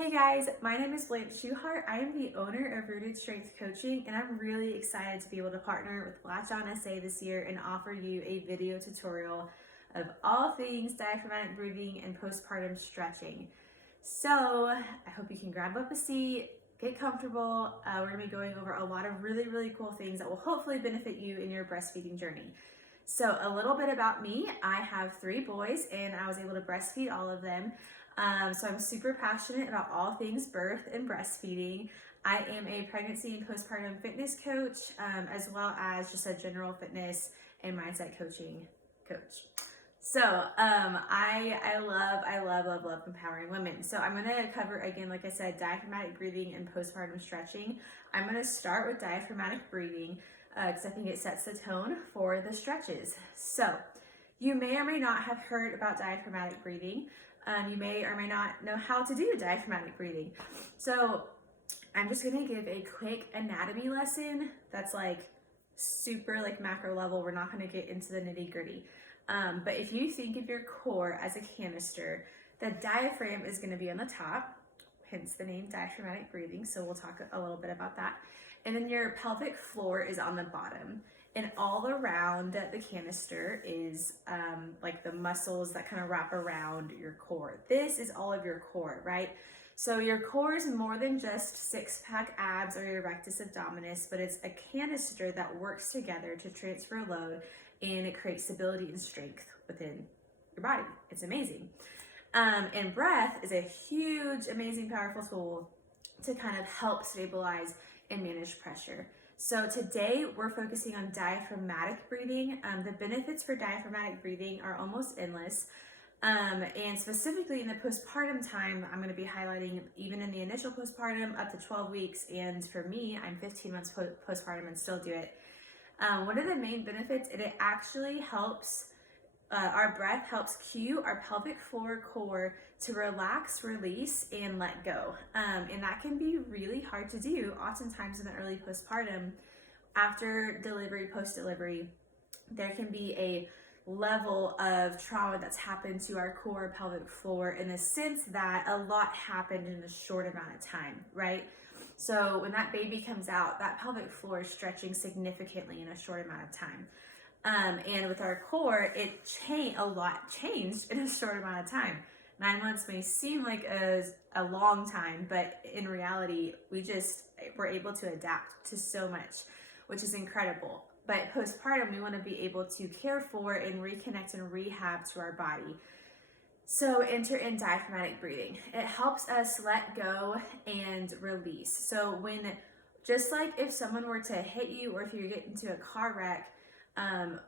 Hey guys, my name is Blanche Schuchardt. I am the owner of Rooted Strength Coaching, and I'm really excited to be able to partner with Latch this year and offer you a video tutorial of all things diaphragmatic breathing and postpartum stretching. So I hope you can grab up a seat, get comfortable. We're gonna be going over a lot of really cool things that will hopefully benefit you in your breastfeeding journey. So a little bit about me. I have 3 boys and I was able to breastfeed all of them. So I'm super passionate about all things birth and breastfeeding. I am a pregnancy and postpartum fitness coach, as well as just a general fitness and mindset coaching coach. So I love empowering women. So I'm gonna cover, again, like I said, diaphragmatic breathing and postpartum stretching. I'm gonna start with diaphragmatic breathing because I think it sets the tone for the stretches. So you may or may not have heard about diaphragmatic breathing. You may or may not know how to do diaphragmatic breathing. So I'm just gonna give a quick anatomy lesson that's like super like macro level. We're not gonna get into the nitty gritty. But if you think of your core as a canister, the diaphragm is gonna be on the top, hence the name diaphragmatic breathing. So we'll talk a little bit about that. And then your pelvic floor is on the bottom. And all around the canister is like the muscles that kind of wrap around your core. This is all of your core, right? So your core is more than just six-pack abs or your rectus abdominis, but it's a canister that works together to transfer load, and it creates stability and strength within your body. It's amazing. And breath is a huge, amazing, powerful tool to kind of help stabilize and manage pressure. So today we're focusing on diaphragmatic breathing. The benefits for diaphragmatic breathing are almost endless. And specifically in the postpartum time, I'm gonna be highlighting even in the initial postpartum up to 12 weeks. And for me, I'm 15 months postpartum and still do it. One of the main benefits, it actually helps, our breath helps cue our pelvic floor core to relax, release, and let go. And that can be really hard to do oftentimes in the early postpartum. After delivery, post-delivery, there can be a level of trauma that's happened to our core pelvic floor in the sense that a lot happened in a short amount of time, right? So when that baby comes out, that pelvic floor is stretching significantly in a short amount of time. And with our core, a lot changed in a short amount of time. 9 months may seem like a long time, but in reality, we're able to adapt to so much, which is incredible. But postpartum, we want to be able to care for and reconnect and rehab to our body. So enter in diaphragmatic breathing. It helps us let go and release. So just like if someone were to hit you or if you get into a car wreck,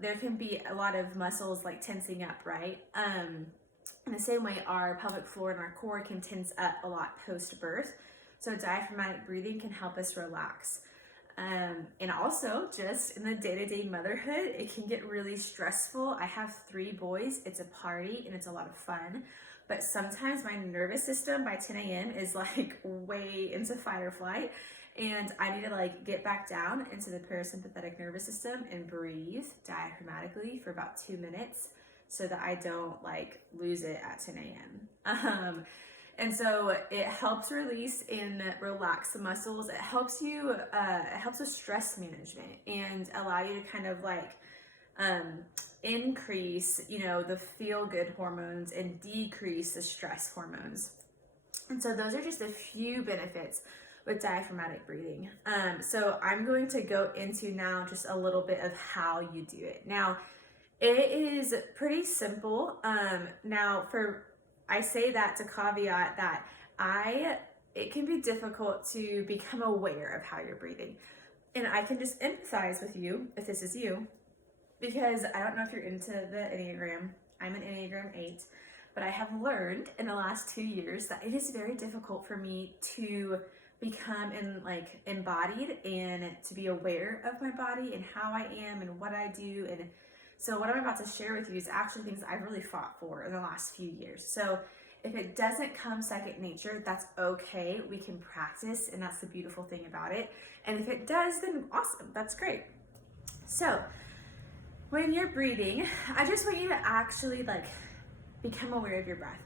there can be a lot of muscles like tensing up, right? In the same way, our pelvic floor and our core can tense up a lot post-birth. So diaphragmatic breathing can help us relax. And also just in the day-to-day motherhood, it can get really stressful. I have 3 boys. It's a party and it's a lot of fun. But sometimes my nervous system by 10 a.m. is like way into fight or flight. And I need to like get back down into the parasympathetic nervous system and breathe diaphragmatically for about 2 minutes so that I don't like lose it at 10 a.m. And so it helps release and relax the muscles. It helps you, it helps with stress management and allow you to kind of like increase, the feel-good hormones and decrease the stress hormones. And so those are just a few benefits with diaphragmatic breathing. So I'm going to go into now just a little bit of how you do it. Now, it is pretty simple. I say that to caveat that it can be difficult to become aware of how you're breathing. And I can just empathize with you if this is you, because I don't know if you're into the Enneagram. I'm an Enneagram 8, but I have learned in the last 2 years that it is very difficult for me to become embodied and to be aware of my body and how I am and what I do. And so what I'm about to share with you is actually things I've really fought for in the last few years. So if it doesn't come second nature, that's okay. We can practice, and that's the beautiful thing about it. And if it does, then awesome, that's great. So when you're breathing, I just want you to actually become aware of your breath.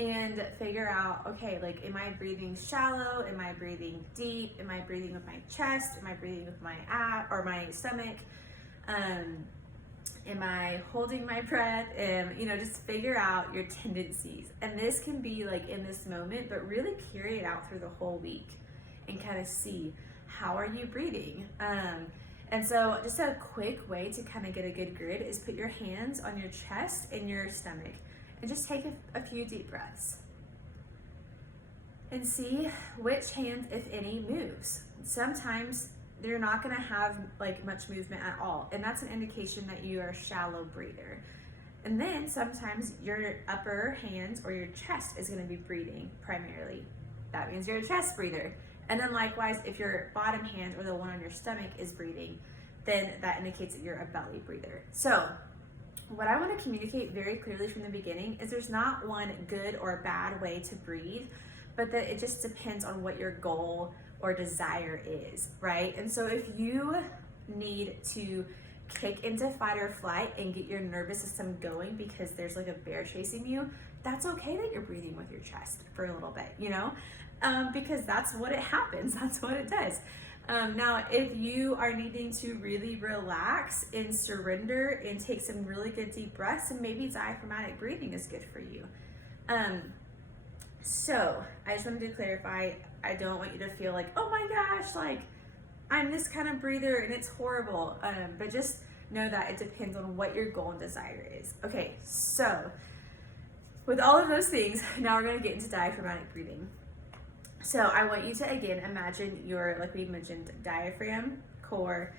and figure out, okay, like, am I breathing shallow? Am I breathing deep? Am I breathing with my chest? Am I breathing with my abs or my stomach? Am I holding my breath? You know, just figure out your tendencies. And this can be like in this moment, but really carry it out through the whole week and kind of see, how are you breathing? And so just a quick way to kind of get a good grid is put your hands on your chest and your stomach and just take a few deep breaths and see which hand, if any, moves. Sometimes you're not going to have like much movement at all, and that's an indication that you are a shallow breather. And then sometimes your upper hand or your chest is going to be breathing primarily. That means you're a chest breather. And then likewise, if your bottom hand or the one on your stomach is breathing, then that indicates that you're a belly breather. So what I want to communicate very clearly from the beginning is there's not one good or bad way to breathe, but that it just depends on what your goal or desire is, right? And so if you need to kick into fight or flight and get your nervous system going because there's like a bear chasing you, that's okay that you're breathing with your chest for a little bit, you know, because that's what it happens. That's what it does. Now, if you are needing to really relax and surrender and take some really good deep breaths, and maybe diaphragmatic breathing is good for you. So I just wanted to clarify, I don't want you to feel like, oh my gosh, like I'm this kind of breather and it's horrible. But just know that it depends on what your goal and desire is. Okay, so with all of those things, now we're gonna get into diaphragmatic breathing. So I want you to, again, imagine your, like we mentioned, diaphragm, core,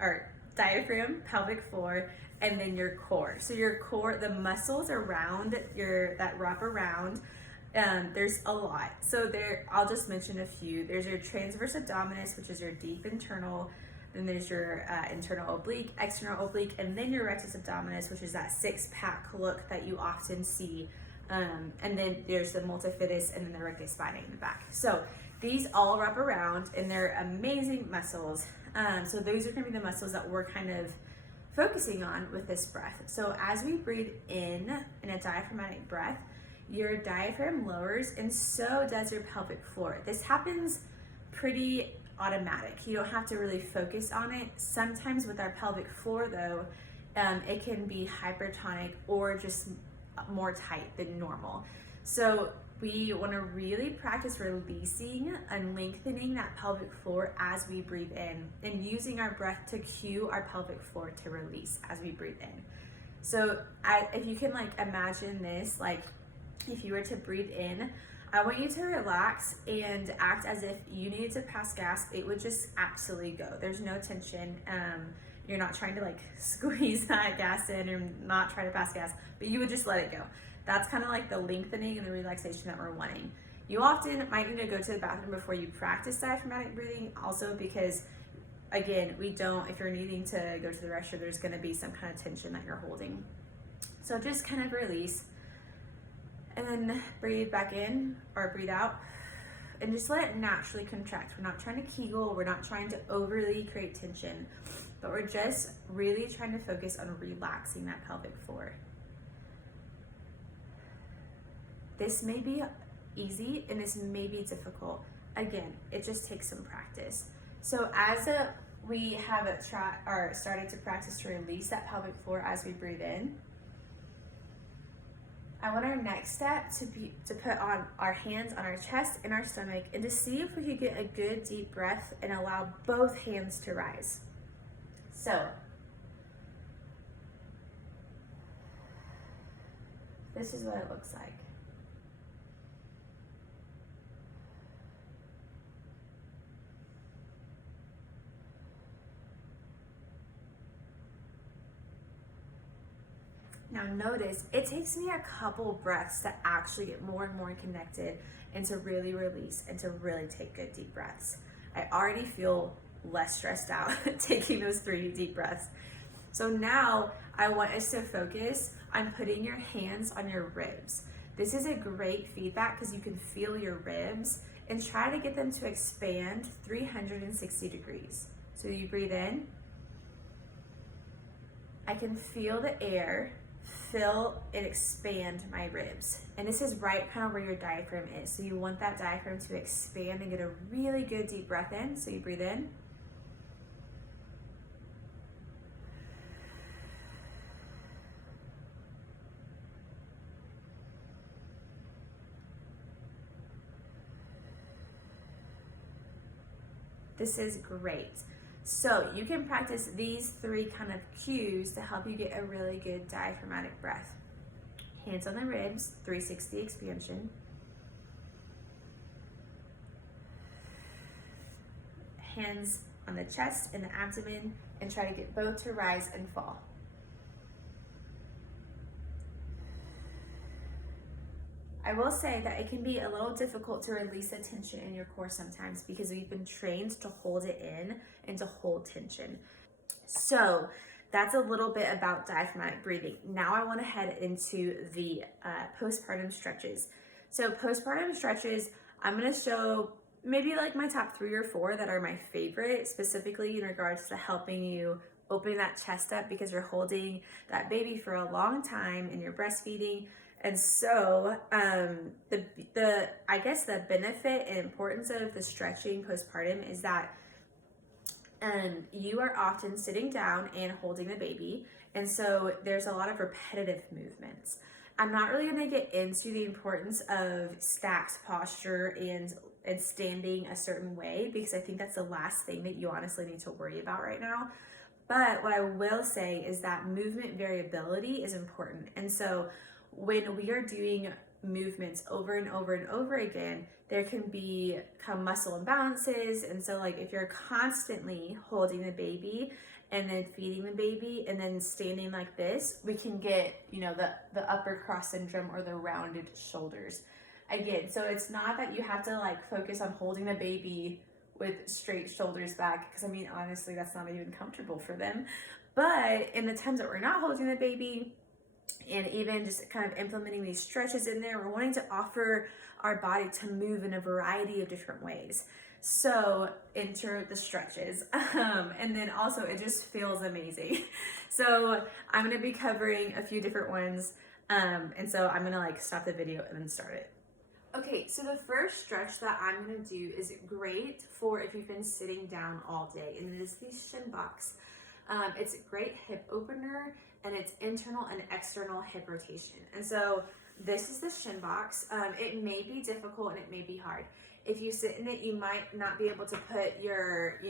or diaphragm, pelvic floor, and then your core. So your core, the muscles around that wrap around, there's a lot. So I'll just mention a few. There's your transverse abdominis, which is your deep internal. Then there's your internal oblique, external oblique, and then your rectus abdominis, which is that six-pack look that you often see. And then there's the multifidus and then the rectus spinae in the back. So these all wrap around and they're amazing muscles. So those are going to be the muscles that we're kind of focusing on with this breath. So as we breathe in a diaphragmatic breath, your diaphragm lowers and so does your pelvic floor. This happens pretty automatic. You don't have to really focus on it. Sometimes with our pelvic floor though, it can be hypertonic or just more tight than normal. So we want to really practice releasing and lengthening that pelvic floor as we breathe in and using our breath to cue our pelvic floor to release as we breathe in. So if you can like imagine this, like if you were to breathe in, I want you to relax and act as if you needed to pass gas. It would just absolutely go. There's no tension. You're not trying to like squeeze that gas in and not try to pass gas, but you would just let it go. That's kind of like the lengthening and the relaxation that we're wanting. You often might need to go to the bathroom before you practice diaphragmatic breathing, also because, again, if you're needing to go to the restroom, there's gonna be some kind of tension that you're holding. So just kind of release and then breathe back in or breathe out and just let it naturally contract. We're not trying to Kegel, we're not trying to overly create tension, but we're just really trying to focus on relaxing that pelvic floor. This may be easy and this may be difficult. Again, it just takes some practice. So as we have started to practice to release that pelvic floor as we breathe in, I want our next step to put on our hands on our chest and our stomach and to see if we could get a good deep breath and allow both hands to rise. So this is what it looks like. Now notice, it takes me a couple breaths to actually get more and more connected and to really release and to really take good deep breaths. I already feel less stressed out taking those 3 deep breaths. So now I want us to focus on putting your hands on your ribs. This is a great feedback because you can feel your ribs and try to get them to expand 360 degrees. So you breathe in. I can feel the air fill and expand my ribs. And this is right kind of where your diaphragm is. So you want that diaphragm to expand and get a really good deep breath in. So you breathe in. This is great. So you can practice these 3 kind of cues to help you get a really good diaphragmatic breath. Hands on the ribs, 360 expansion. Hands on the chest and the abdomen, and try to get both to rise and fall. I will say that it can be a little difficult to release the tension in your core sometimes because we've been trained to hold it in and to hold tension. So that's a little bit about diaphragmatic breathing. Now I want to head into the postpartum stretches. So postpartum stretches, I'm going to show maybe like my top 3 or 4 that are my favorite, specifically in regards to helping you open that chest up because you're holding that baby for a long time and you're breastfeeding. And so I guess the benefit and importance of the stretching postpartum is that you are often sitting down and holding the baby. And so there's a lot of repetitive movements. I'm not really going to get into the importance of stacked posture and standing a certain way because I think that's the last thing that you honestly need to worry about right now. But what I will say is that movement variability is important. And so when we are doing movements over and over and over again, there can become muscle imbalances. And so like if you're constantly holding the baby and then feeding the baby and then standing like this, we can get, the upper cross syndrome or the rounded shoulders. Again, so it's not that you have to like focus on holding the baby with straight shoulders back, because honestly, that's not even comfortable for them. But in the times that we're not holding the baby, and even just kind of implementing these stretches in there, we're wanting to offer our body to move in a variety of different ways. So enter the stretches. And then also it just feels amazing. So I'm going to be covering a few different ones. And so I'm going to stop the video and then start it. Okay, so the first stretch that I'm going to do is great for if you've been sitting down all day, and it is the Shin Box. It's a great hip opener, and it's internal and external hip rotation. And so this is the Shin Box. It may be difficult and it may be hard. If you sit in it, you might not be able to put your,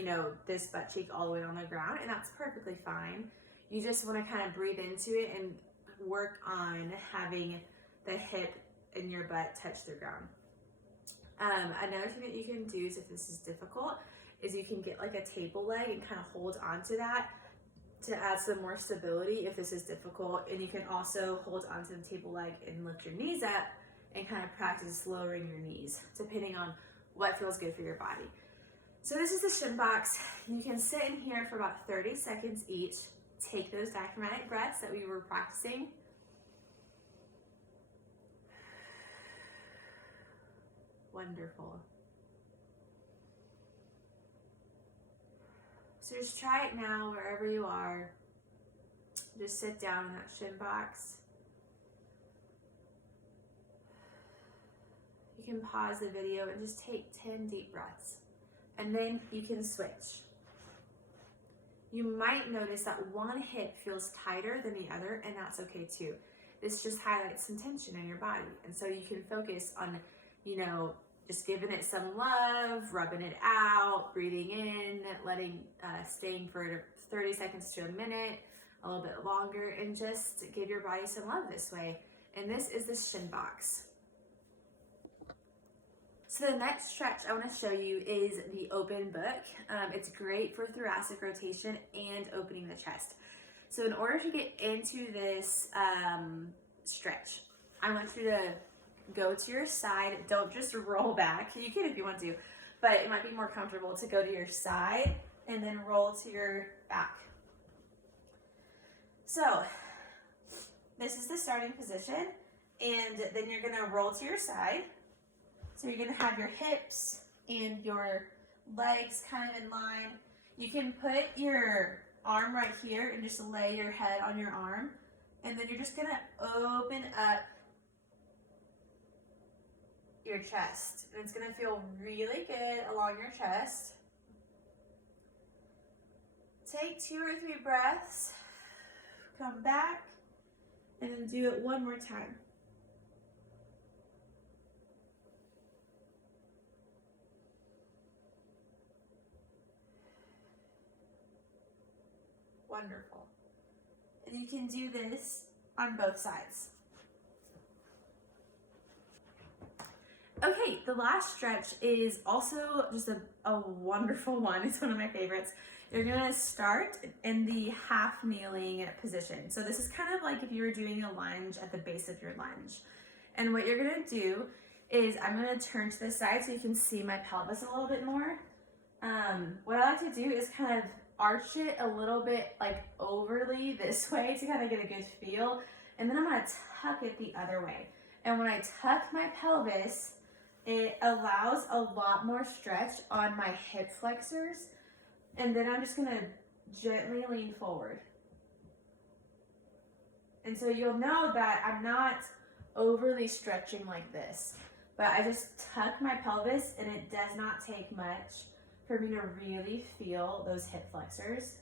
this butt cheek all the way on the ground, and that's perfectly fine. You just want to kind of breathe into it and work on having the hip and your butt touch the ground. Another thing that you can do is, if this is difficult, is you can get like a table leg and kind of hold onto that to add some more stability if this is difficult. And you can also hold onto the table leg and lift your knees up and kind of practice lowering your knees, depending on what feels good for your body. So this is the Shin Box. You can sit in here for about 30 seconds each. Take those diaphragmatic breaths that we were practicing. Wonderful. So just try it now wherever you are. Just sit down in that Shin Box. You can pause the video and just take 10 deep breaths. And then you can switch. You might notice that one hip feels tighter than the other, and that's okay too. This just highlights some tension in your body. And so you can focus on, just giving it some love, rubbing it out, breathing in, staying for 30 seconds to a minute, a little bit longer, and just give your body some love this way. And this is the Shin Box. So the next stretch I want to show you is the open book. It's great for thoracic rotation and opening the chest. So in order to get into this stretch, I want you to go to your side. Don't just roll back. You can if you want to, but it might be more comfortable to go to your side and then roll to your back. So this is the starting position, and then you're going to roll to your side. So you're going to have your hips and your legs kind of in line. You can put your arm right here and just lay your head on your arm And then you're just gonna open up your chest. And it's gonna feel really good along your chest. Take 2 or 3 breaths, come back, and then do it one more time. Wonderful. And you can do this on both sides. Okay, the last stretch is also just a wonderful one. It's one of my favorites. You're gonna start in the half kneeling position. So this is kind of like if you were doing a lunge at the base of your lunge. And what you're gonna do is I'm gonna turn to the side so you can see my pelvis a little bit more. What I like to do is kind of arch it a little bit like overly this way to kind of get a good feel. And then I'm gonna tuck it the other way. And when I tuck my pelvis, it allows a lot more stretch on my hip flexors. And then I'm just gonna gently lean forward. And so you'll know that I'm not overly stretching like this, but I just tuck my pelvis and it does not take much for me to really feel those hip flexors.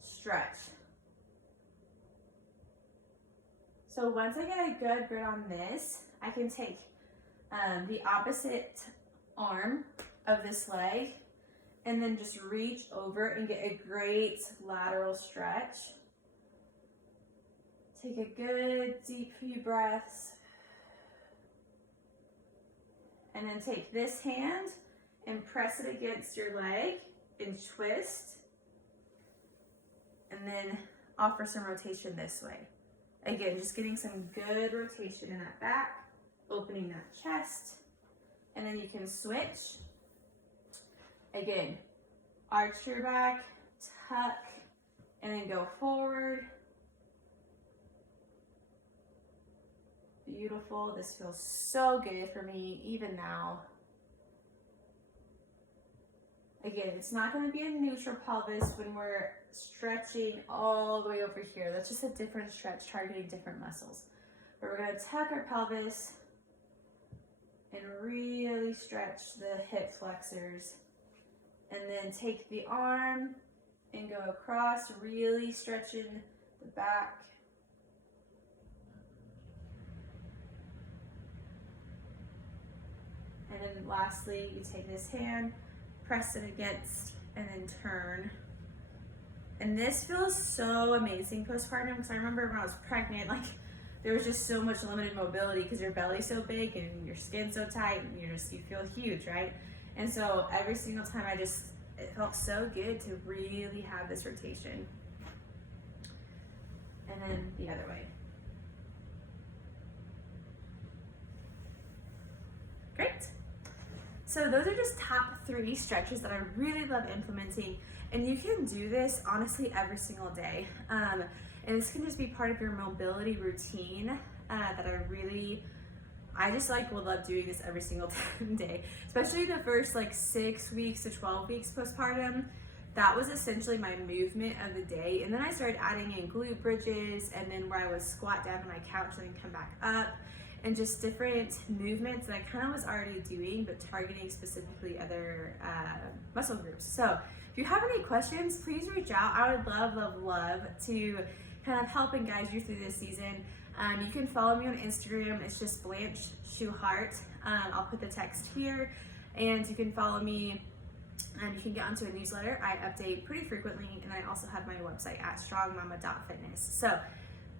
Stretch. So once I get a good grip on this, I can take the opposite arm of this leg and then just reach over and get a great lateral stretch. Take a good deep few breaths. And then take this hand and press it against your leg and twist. And then offer some rotation this way. Again, just getting some good rotation in that back, opening that chest, and then you can switch. Again, arch your back, tuck, and then go forward. Beautiful. This feels so good for me, even now. Again, it's not going to be a neutral pelvis when we're stretching all the way over here. That's just a different stretch targeting different muscles. But we're going to tuck our pelvis and really stretch the hip flexors. And then take the arm and go across, really stretching the back. And then lastly, you take this hand, press it against, and then turn. And this feels so amazing postpartum, because I remember when I was pregnant, like there was just so much limited mobility because your belly's so big and your skin's so tight and you feel huge, right? And so every single time it felt so good to really have this rotation. And then the other way. Great. So those are just top 3 stretches that I really love implementing. And you can do this honestly every single day. And this can just be part of your mobility routine that I just would love doing this every single day, especially the first 6 weeks to 12 weeks postpartum. That was essentially my movement of the day. And then I started adding in glute bridges, and then where I would squat down on my couch and then come back up, and just different movements that I kind of was already doing, but targeting specifically other muscle groups. So if you have any questions, please reach out. I would love to kind of help and guide you through this season. You can follow me on Instagram. It's just Blanche Schuchardt. I'll put the text here, and you can follow me, and you can get onto a newsletter. I update pretty frequently, and I also have my website at strongmomma.fitness. So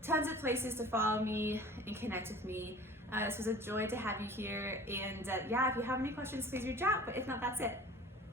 tons of places to follow me and connect with me. This was a joy to have you here, and yeah, if you have any questions, please reach out, but if not, that's it.